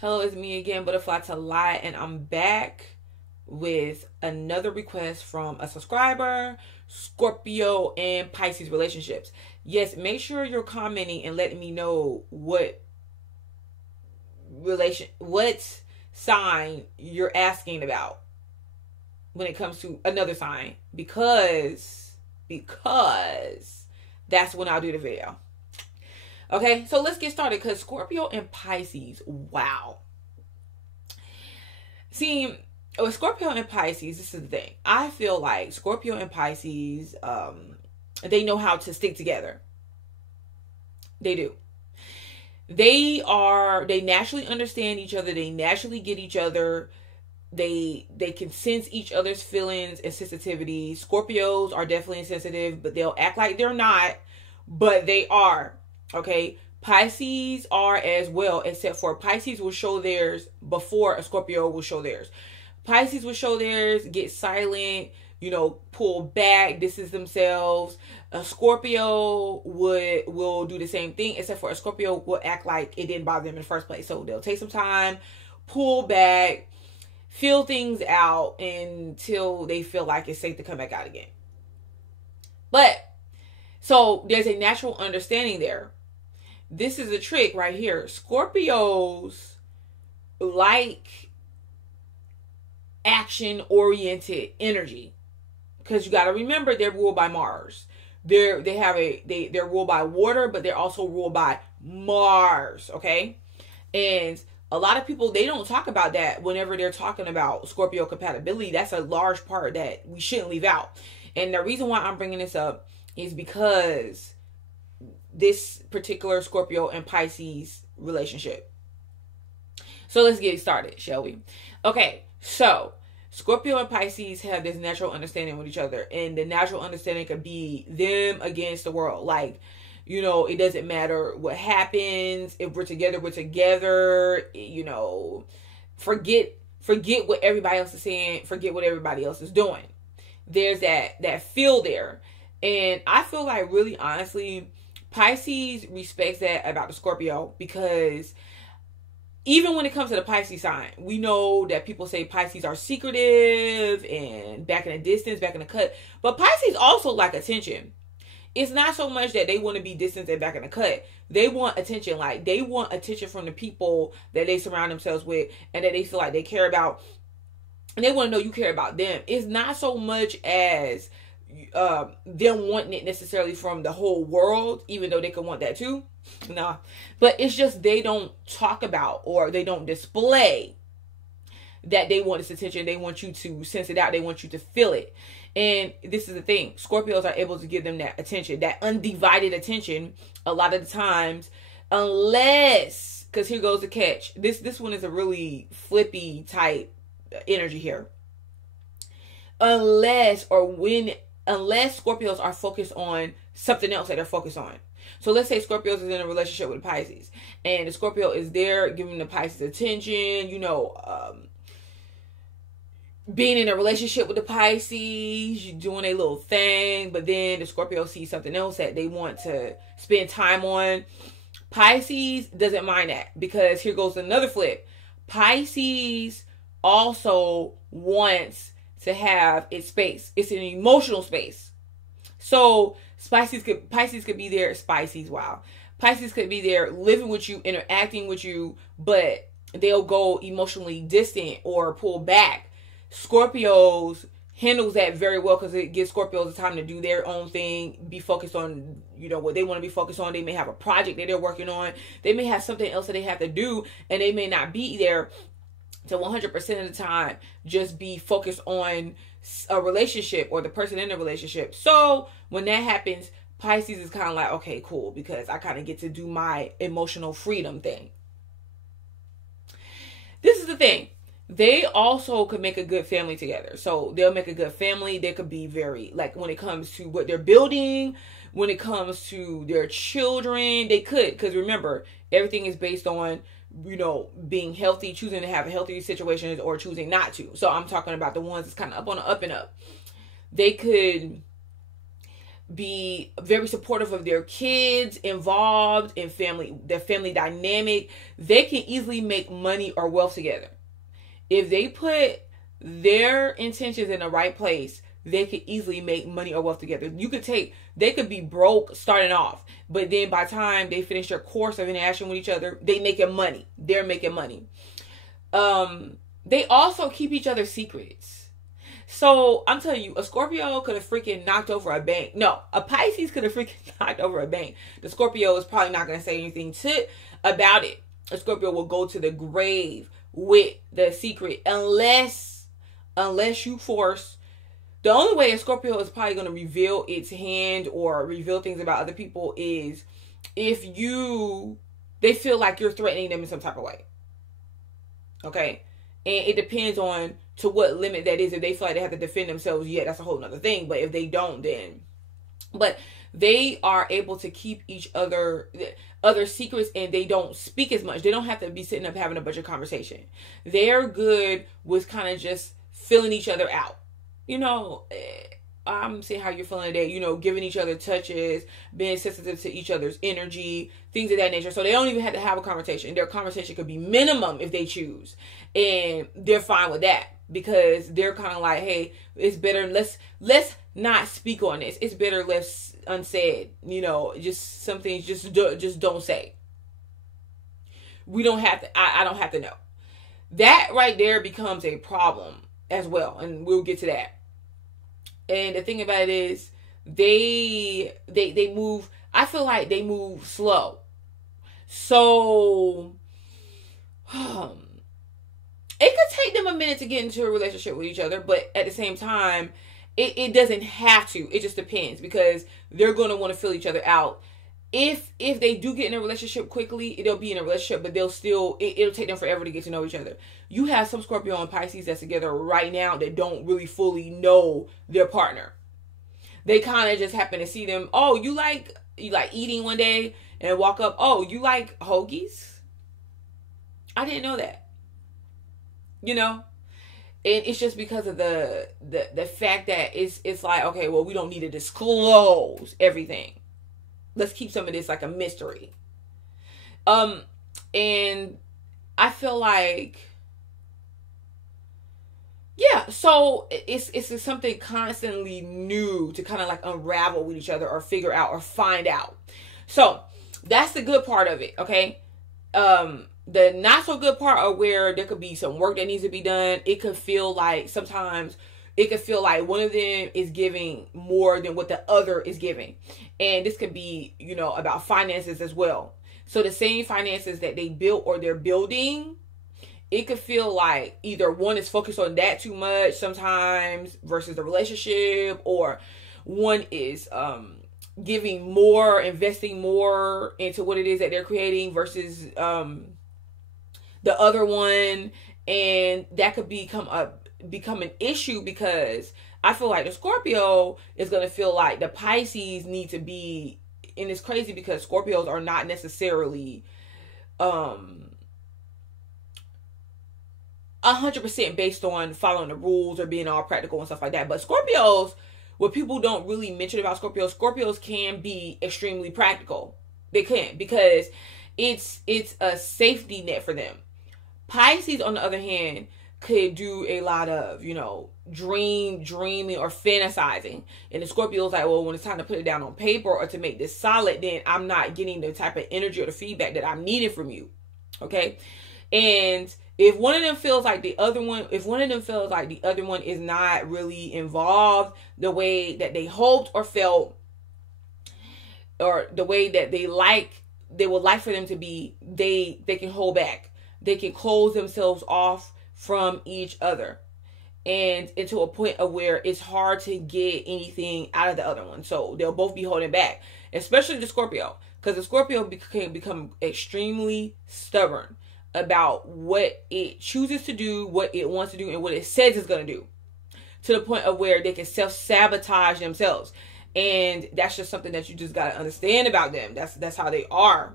Hello, it's me again, Butterfly to Light, and I'm back with another request from a subscriber, Scorpio and Pisces relationships. Yes, make sure you're commenting and letting me know what sign you're asking about when it comes to another sign, because that's when I'll do the video. Okay, so let's get started, because Scorpio and Pisces, wow. See, with Scorpio and Pisces, this is the thing. I feel like Scorpio and Pisces, they know how to stick together. They do. They naturally understand each other. They naturally get each other. They can sense each other's feelings and sensitivity. Scorpios are definitely insensitive, but they'll act like they're not, but they are. Okay, Pisces are as well, except for Pisces will show theirs before a Scorpio will show theirs. Pisces will show theirs, get silent, pull back, distance themselves. A Scorpio will do the same thing, except for a Scorpio will act like it didn't bother them in the first place. So they'll take some time, pull back, feel things out until they feel like it's safe to come back out again. But so there's a natural understanding there. This is a trick right here. Scorpios like action-oriented energy, because you got to remember they're ruled by Mars. They're ruled by water, but they're also ruled by Mars. Okay, and a lot of people, they don't talk about that whenever they're talking about Scorpio compatibility. That's a large part that we shouldn't leave out. And the reason why I'm bringing this up is because this particular Scorpio and Pisces relationship. So let's get started, shall we? Okay, so Scorpio and Pisces have this natural understanding with each other, and the natural understanding could be them against the world. Like, it doesn't matter what happens. If we're together, we're together. Forget what everybody else is saying. Forget what everybody else is doing. There's that feel there. And I feel like, really honestly, Pisces respects that about the Scorpio, because even when it comes to the Pisces sign, we know that people say Pisces are secretive and back in the distance, back in the cut. But Pisces also like attention. It's not so much that they want to be distant and back in the cut. They want attention. Like, they want attention from the people that they surround themselves with and that they feel like they care about. And they want to know you care about them. It's not so much as them wanting it necessarily from the whole world, even though they could want that too. Nah, but it's just they don't talk about, or they don't display that they want this attention. They want you to sense it out. They want you to feel it. And this is the thing. Scorpios are able to give them that attention, that undivided attention a lot of the times, unless, because here goes the catch. This one is a really flippy type energy here. Unless Scorpios are focused on something else that they're focused on. So let's say Scorpios is in a relationship with Pisces, and the Scorpio is there giving the Pisces attention, being in a relationship with the Pisces, doing a little thing, but then the Scorpio sees something else that they want to spend time on. Pisces doesn't mind that, because here goes another flip. Pisces also wants to have its space. It's an emotional space. So Pisces could be there. Pisces could be there living with you, interacting with you, but they'll go emotionally distant or pull back. Scorpios handles that very well, because it gives Scorpios the time to do their own thing, be focused on, what they want to be focused on. They may have a project that they're working on. They may have something else that they have to do, and they may not be there to 100% of the time just be focused on a relationship or the person in the relationship. So when that happens, Pisces is kind of like, okay, cool, because I kind of get to do my emotional freedom thing. This is the thing. They also could make a good family together. So they'll make a good family. They could be very, like, when it comes to what they're building, when it comes to their children, they could. Because remember, everything is based on, being healthy, choosing to have healthy situations or choosing not to. So I'm talking about the ones that's kind of up on the up and up. They could be very supportive of their kids, involved in their family dynamic. They can easily make money or wealth together. If they put their intentions in the right place, they could easily make money or wealth together. They could be broke starting off, but then by the time they finish their course of interaction with each other, they making money. They're making money. They also keep each other's secrets. So I'm telling you, a Scorpio could have freaking knocked over a bank. No, a Pisces could have freaking knocked over a bank. The Scorpio is probably not going to say anything about it. A Scorpio will go to the grave with the secret unless you force. The only way a Scorpio is probably going to reveal its hand or reveal things about other people is if they feel like you're threatening them in some type of way. Okay? And it depends on to what limit that is. If they feel like they have to defend themselves, yeah, that's a whole nother thing. But if they don't, then... But they are able to keep each other secrets, and they don't speak as much. They don't have to be sitting up having a bunch of conversation. They're good with kind of just filling each other out. You know, I'm seeing how you're feeling today. You know, giving each other touches, being sensitive to each other's energy, things of that nature. So they don't even have to have a conversation. Their conversation could be minimum if they choose. And they're fine with that because they're kind of like, hey, it's better. Let's not speak on this. It's better left unsaid. You know, just some things just don't say. We don't have to. I don't have to know. That right there becomes a problem as well, and we'll get to that. And the thing about it is, they move. I feel like they move slow. So, it could take them a minute to get into a relationship with each other, but at the same time, it doesn't have to. It just depends because they're going to want to fill each other out. If they do get in a relationship quickly, they'll be in a relationship, but it'll take them forever to get to know each other. You have some Scorpio and Pisces that's together right now that don't really fully know their partner. They kind of just happen to see them. Oh, you like eating one day and walk up. Oh, you like hoagies? I didn't know that. You know? And it's just because of the fact that it's like, okay, well, we don't need to disclose everything. Let's keep some of this like a mystery. And I feel like, yeah, so it's something constantly new to kind of like unravel with each other or figure out or find out. So that's the good part of it, okay? The not so good part are where there could be some work that needs to be done. It could feel like sometimes one of them is giving more than what the other is giving. And this could be, you know, about finances as well. So the same finances that they built or they're building, it could feel like either one is focused on that too much sometimes versus the relationship, or one is giving more, investing more into what it is that they're creating versus the other one. And that could become an issue because I feel like the Scorpio is going to feel like the Pisces need to be, and it's crazy because Scorpios are not necessarily 100% based on following the rules or being all practical and stuff like that. But Scorpios, what people don't really mention about Scorpios can be extremely practical. They can, because it's a safety net for them. Pisces, on the other hand, could do a lot of, you know, dreaming or fantasizing. And the Scorpio's like, well, when it's time to put it down on paper or to make this solid, then I'm not getting the type of energy or the feedback that I'm needing from you. Okay? And if one of them feels like the other one is not really involved the way that they hoped or felt, or the way that they would like for them to be, they can hold back. They can close themselves off from each other, and into a point of where it's hard to get anything out of the other one. So they'll both be holding back, especially the Scorpio, because the Scorpio can become extremely stubborn about what it chooses to do, what it wants to do, and what it says it's going to do, to the point of where they can self-sabotage themselves. And that's just something that you just got to understand about them. That's how they are.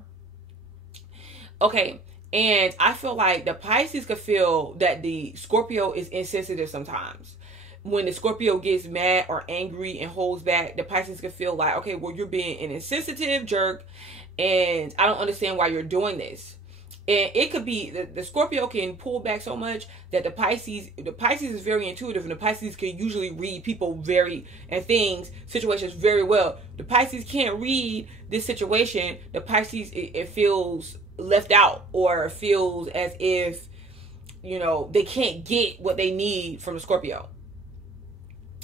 Okay. And I feel like the Pisces could feel that the Scorpio is insensitive sometimes. when the Scorpio gets mad or angry and holds back, the Pisces can feel like, okay, well, you're being an insensitive jerk, and I don't understand why you're doing this. And it could be the Scorpio can pull back so much that the Pisces is very intuitive, and the Pisces can usually read people situations very well. The Pisces can't read this situation. The Pisces, it feels left out, or feels as if, they can't get what they need from the Scorpio.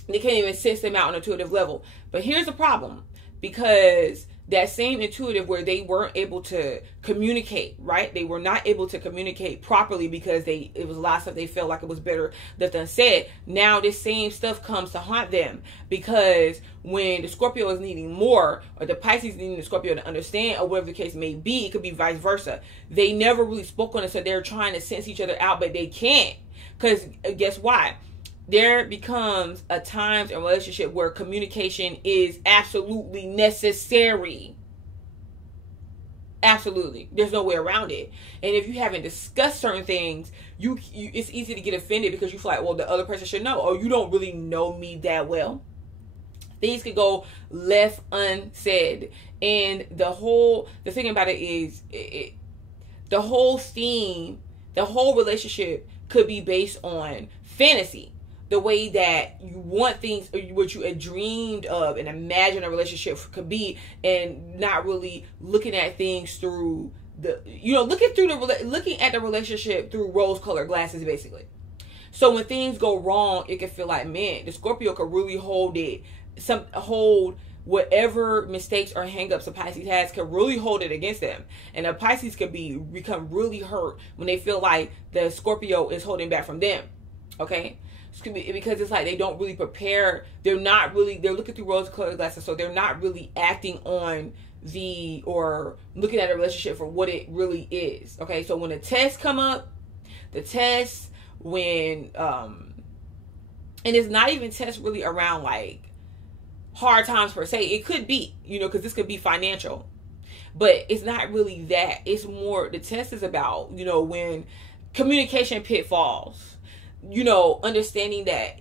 They can't even sense them out on an intuitive level. But here's the problem, because that same intuitive where they weren't able to communicate, right? They were not able to communicate properly because it was a lot of stuff they felt like it was better left unsaid. Now this same stuff comes to haunt them, because when the Scorpio is needing more, or the Pisces needing the Scorpio to understand, or whatever the case may be, it could be vice versa. They never really spoke on it, so they're trying to sense each other out, but they can't. Because guess why? There becomes a time in a relationship where communication is absolutely necessary. Absolutely. There's no way around it. And if you haven't discussed certain things, it's easy to get offended because you feel like, well, the other person should know. Or you don't really know me that well. Things could go left unsaid. And the thing about it is, the whole theme, the whole relationship could be based on fantasy. The way that you want things, or what you had dreamed of and imagined a relationship could be, and not really looking at things through looking at the relationship through rose-colored glasses, basically. So when things go wrong, it can feel like, man, the Scorpio could really hold whatever mistakes or hangups a Pisces has, can really hold it against them. And a Pisces could become really hurt when they feel like the Scorpio is holding back from them. Okay? Because it's like they don't really prepare. They're looking through rose-colored glasses, so they're not really acting on or looking at a relationship for what it really is. Okay, so when the tests come up, and it's not even tests really around like hard times per se. It could be, because this could be financial, but it's not really that. It's more, the test is about, when communication pitfalls. Understanding that,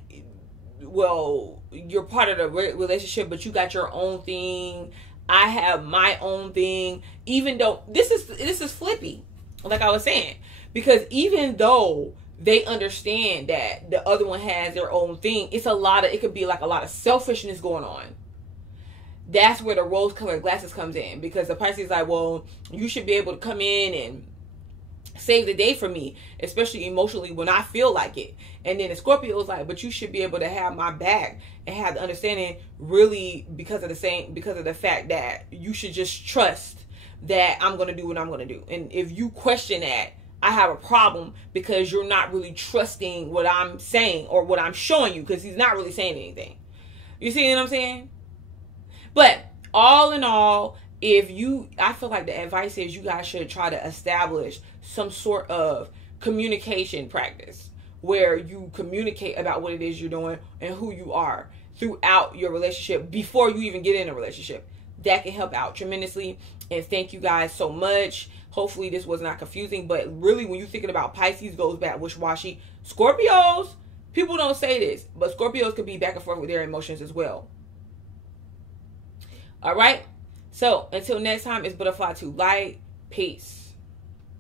well, you're part of the relationship, but you got your own thing. I have my own thing. Even though this is flippy, like I was saying, because even though they understand that the other one has their own thing, it could be like a lot of selfishness going on. That's where the rose-colored glasses comes in, because the Pisces is like, well, you should be able to come in and save the day for me, especially emotionally when I feel like it. And then the Scorpio is like, but you should be able to have my back and have the understanding, really, because of the fact that you should just trust that I'm going to do what I'm going to do. And if you question that, I have a problem, because you're not really trusting what I'm saying or what I'm showing you, because he's not really saying anything. You see what I'm saying? But all in all, I feel like the advice is you guys should try to establish some sort of communication practice where you communicate about what it is you're doing and who you are throughout your relationship before you even get in a relationship. That can help out tremendously. And thank you guys so much. Hopefully this was not confusing, but really when you're thinking about Pisces goes back wishy-washy. Scorpios, people don't say this, but Scorpios could be back and forth with their emotions as well. All right. So, until next time, it's Butterfly to Light. Peace.